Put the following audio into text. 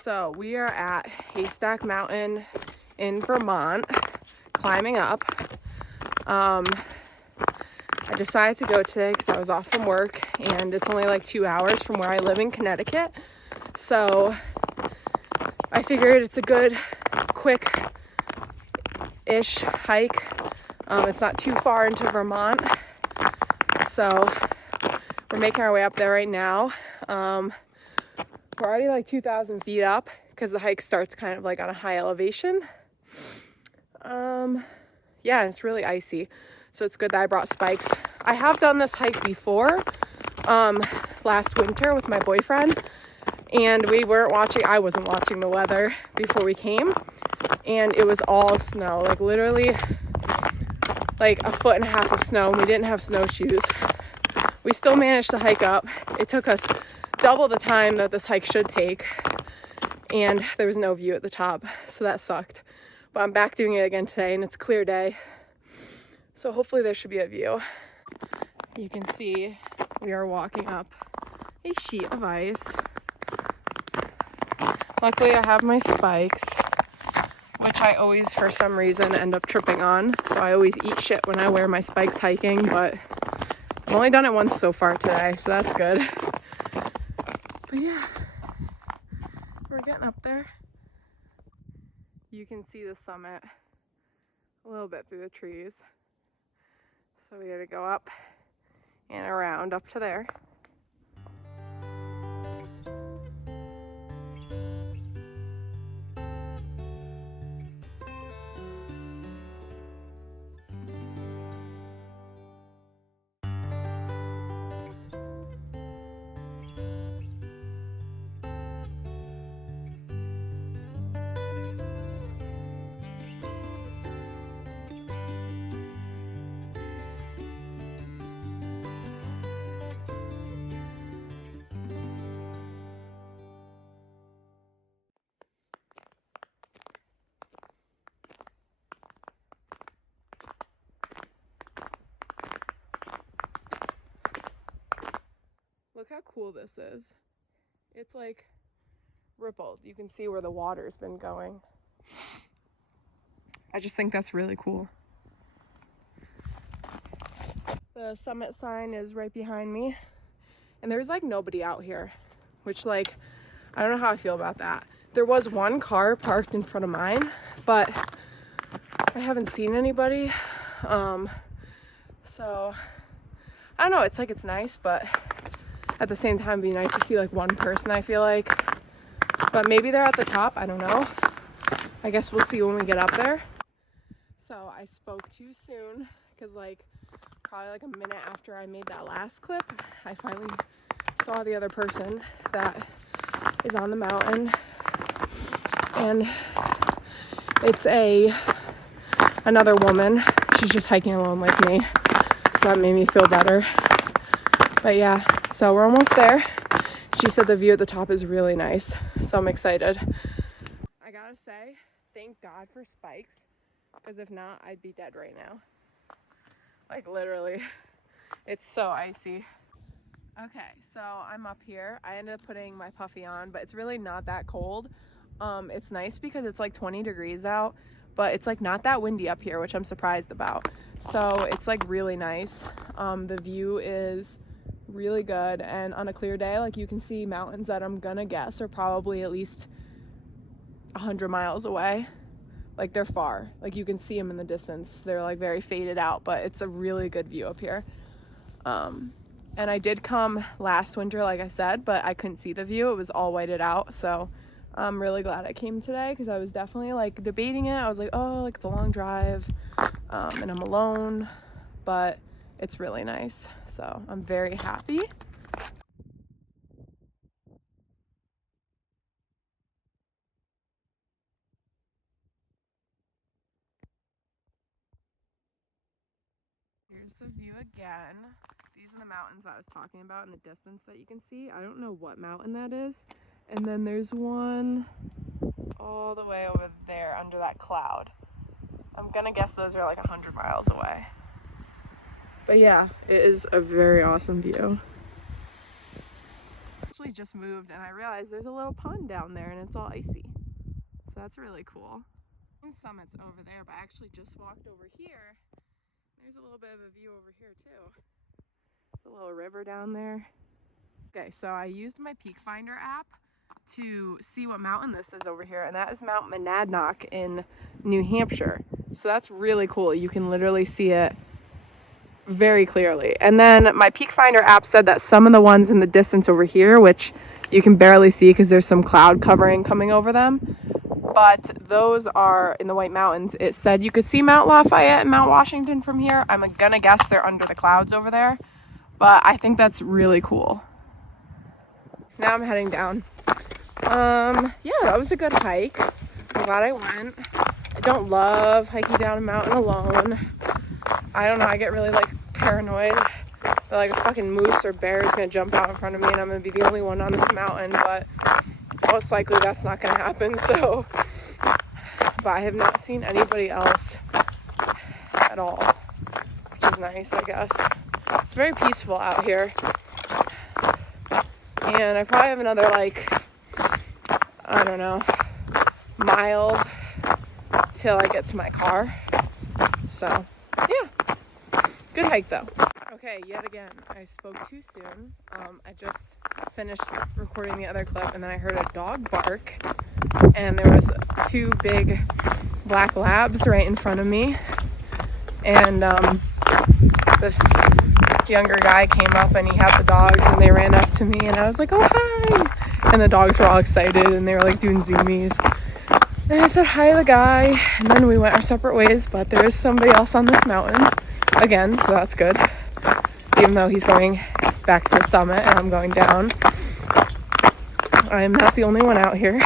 So we are at Haystack Mountain in Vermont, climbing up. I decided to go today because I was off from work, and it's only like 2 hours from where I live in Connecticut. So I figured it's a good, quick-ish hike. It's not too far into Vermont. So we're making our way up there right now. We're already like 2,000 feet up because the hike starts kind of like on a high elevation. Yeah, it's really icy. So it's good that I brought spikes. I have done this hike before, last winter with my boyfriend, and I wasn't watching the weather before we came, and it was all snow, like literally like 1.5 feet of snow, and we didn't have snowshoes. We still managed to hike up. It took us double the time that this hike should take, and there was no view at the top, so that sucked. But I'm back doing it again today, and it's a clear day, so hopefully there should be a view. You can see we are walking up a sheet of ice. Luckily I have my spikes, which I always for some reason end up tripping on, so I always eat shit when I wear my spikes hiking, but I've only done it once so far today, so that's good. But yeah, we're getting up there. You can see the summit a little bit through the trees. So we gotta go up and around up to there. Look how cool this is. It's like rippled. You can see where the water's been going. I just think that's really cool. The summit sign is right behind me, and there's like nobody out here, which like, I don't know how I feel about that. There was one car parked in front of mine, but I haven't seen anybody. So I don't know, it's like, it's nice, but at the same time, it'd be nice to see like one person, I feel like. But maybe they're at the top, I don't know. I guess we'll see when we get up there. So I spoke too soon, because like probably like a minute after I made that last clip, I finally saw the other person that is on the mountain. And it's another woman. She's just hiking alone like me. So that made me feel better. But yeah, so we're almost there. She said the view at the top is really nice, so I'm excited. I gotta say, thank God for spikes, because if not, I'd be dead right now. Like literally, it's so icy. Okay, so I'm up here. I ended up putting my puffy on, but it's really not that cold. It's nice because it's like 20 degrees out, but it's like not that windy up here, which I'm surprised about. So it's like really nice. The view is really good, and on a clear day, like you can see mountains that I'm gonna guess are probably at least 100 miles away. Like they're far, like you can see them in the distance. They're like very faded out, but it's a really good view up here. And I did come last winter, like I said, but I couldn't see the view. It was all whited out, so I'm really glad I came today, because I was definitely like debating it. I was like, oh, like it's a long drive, and I'm alone, but it's really nice, so I'm very happy. Here's the view again. These are the mountains I was talking about in the distance that you can see. I don't know what mountain that is. And then there's one all the way over there under that cloud. I'm gonna guess those are like 100 miles away. But yeah, it is a very awesome view. actually just moved and I realized there's a little pond down there and it's all icy. So that's really cool. Summit's over there, but I actually just walked over here. There's a little bit of a view over here too. There's a little river down there. Okay, so I used my Peak Finder app to see what mountain this is over here, and that is Mount Monadnock in New Hampshire. So that's really cool. You can literally see it very clearly. And then my Peak Finder app said that some of the ones in the distance over here, which you can barely see because there's some cloud covering coming over them, but those are in the White Mountains. It said you could see Mount Lafayette and Mount Washington from here. I'm gonna guess they're under the clouds over there, but I think that's really cool. Now I'm heading down. Yeah, that was a good hike. I'm glad I went. I don't love hiking down a mountain alone. I don't know, I get really like paranoid that like a fucking moose or bear is gonna jump out in front of me and I'm gonna be the only one on this mountain, but most likely that's not gonna happen, so. But I have not seen anybody else at all, which is nice, I guess. It's very peaceful out here. And I probably have another like, I don't know, mile till I get to my car. So, yeah. Good hike though. Okay, yet again, I spoke too soon. I just finished recording the other clip and then I heard a dog bark and there was 2 big black labs right in front of me. And this younger guy came up and he had the dogs and they ran up to me and I was like, oh, hi. And the dogs were all excited and they were like doing zoomies. And I said hi to the guy and then we went our separate ways, but there is somebody else on this mountain again, so that's good. Even though he's going back to the summit and I'm going down. I'm not the only one out here.